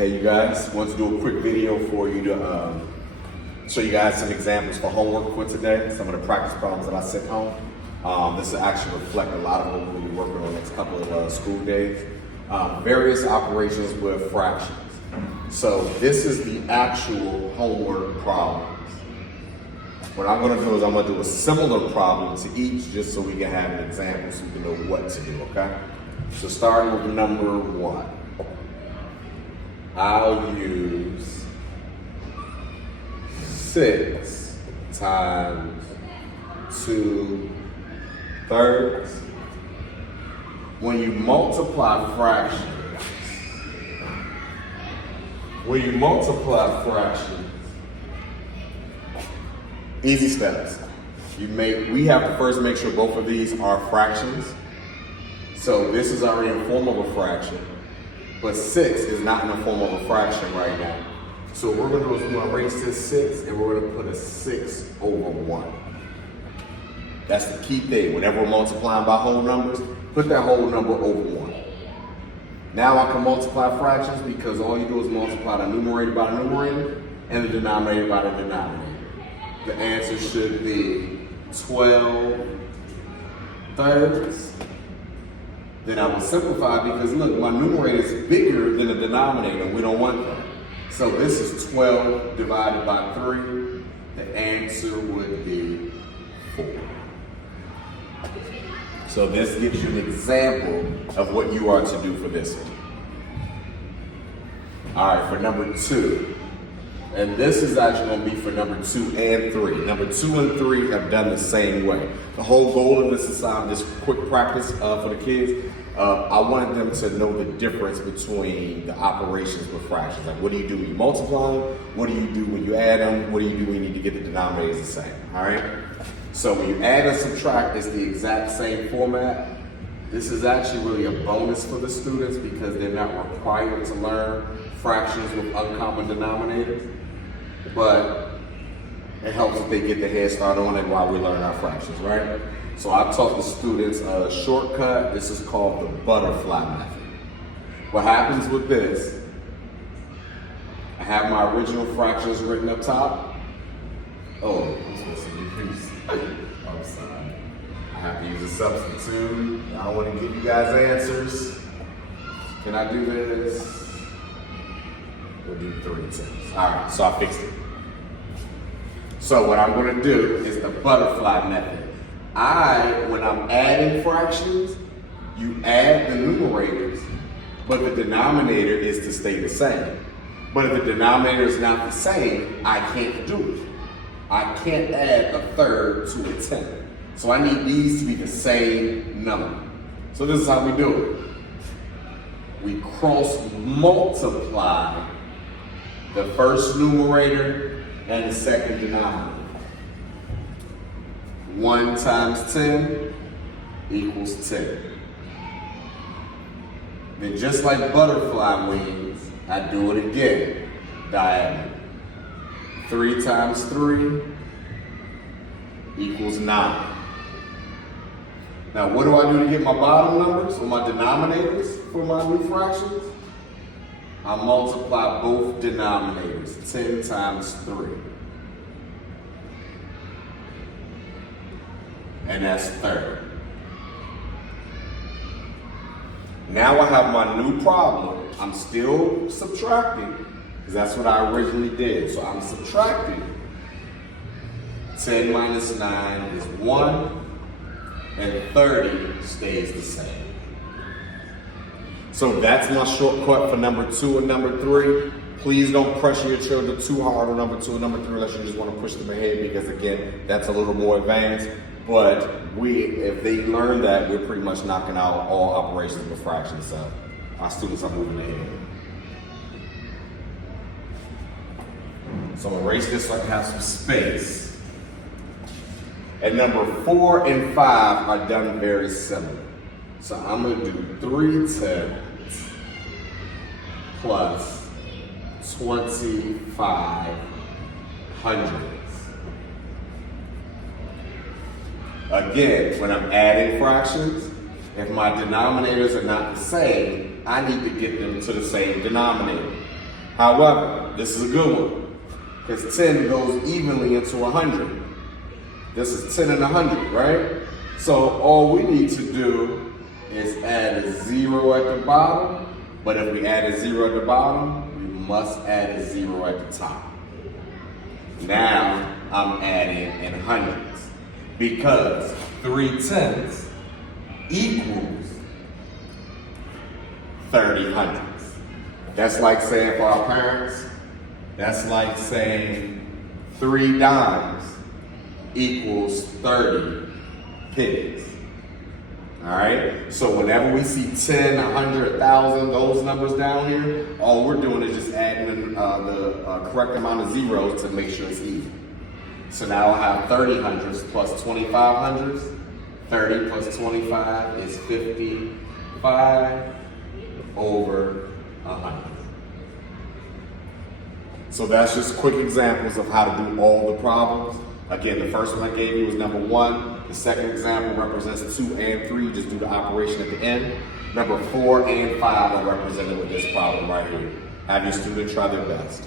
Hey you guys, want to do a quick video for you to show you guys some examples for homework for today, some of the practice problems that I sent home. This will actually reflect a lot of what we'll be working on the next couple of school days. Various operations with fractions. So this is the actual homework problems. What I'm going to do is I'm going to do a similar problem to each just so we can have an example so you can know what to do, okay? So starting with number 1. I'll use 6 times 2/3. When you multiply fractions, easy steps. We have to first make sure both of these are fractions. So this is already in the form of a fraction, but 6 is not in the form of a fraction right now. So what we're going to do is we're going to erase this 6 and we're going to put a 6 over 1. That's the key thing. Whenever we're multiplying by whole numbers, put that whole number over 1. Now I can multiply fractions because all you do is multiply the numerator by the numerator and the denominator by the denominator. The answer should be 12/3. Then I will simplify because look, my numerator is bigger than the denominator. We don't want that. So this is 12 divided by 3. The answer would be 4. So this gives you an example of what you are to do for this one. All right, for number 2. And this is actually going to be for number 2 and 3. Number 2 and 3 have done the same way. The whole goal of this assignment, this quick practice for the kids, I wanted them to know the difference between the operations with fractions. Like, what do you do when you multiply them? What do you do when you add them? What do you do when you need to get the denominators the same? All right? So when you add and subtract, it's the exact same format. This is actually really a bonus for the students because they're not required to learn fractions with uncommon denominators. But it helps if they get their head started on it while we learn our fractions, right? So I taught the students a shortcut. This is called the butterfly method. What happens with this, I have my original fractions written up top. Oh, I'm supposed to use, I'm sorry. I have to use a substitute. I don't want to give you guys answers. Can I do this? We'll do 3 tenths. All right, so I fixed it. So what I'm going to do is the butterfly method. When I'm adding fractions, you add the numerators, but the denominator is to stay the same. But if the denominator is not the same, I can't do it. I can't add a 1/3 to a 10th. So I need these to be the same number. So this is how we do it. We cross multiply the first numerator and the second denominator. 1 times 10 equals 10. Then just like butterfly wings, I do it again, diagonal. 3 times 3 equals 9. Now what do I do to get my bottom numbers or my denominators for my new fractions? I multiply both denominators, 10 times 3. And that's 30. Now I have my new problem. I'm still subtracting, because that's what I originally did. So I'm subtracting. 10 minus 9 is 1, and 30 stays the same. So that's my shortcut for number 2 and number 3. Please don't pressure your children too hard on number 2 and number 3 unless you just want to push them ahead because again, that's a little more advanced. But if they learn that, we're pretty much knocking out all operations with fractions. So our students are moving ahead. So I'm gonna erase this so I can have some space. And number 4 and 5 are done very similar. So I'm gonna do 3 tenths plus 25 hundredths. Again, when I'm adding fractions, if my denominators are not the same, I need to get them to the same denominator. However, this is a good one because 10 goes evenly into 100. This is 10 and 100, right? So all we need to do is add a 0 at the bottom, but if we add a 0 at the bottom, we must add a 0 at the top. Now I'm adding in hundreds because 3/10 equals 30 hundredths. That's like saying for our parents, that's like saying 3 dimes equals 30 pennies. All right? So whenever we see 10, 100, 1,000, those numbers down here, all we're doing is just adding the correct amount of zeros to make sure it's even. So now I have 30 hundredths plus 25 hundredths. 30 plus 25 is 55 over 100. So that's just quick examples of how to do all the problems. Again, the first one I gave you was number 1. The second example represents 2 and 3. Just do the operation at the end. Number 4 and 5 are represented with this problem right here. Have your student try their best.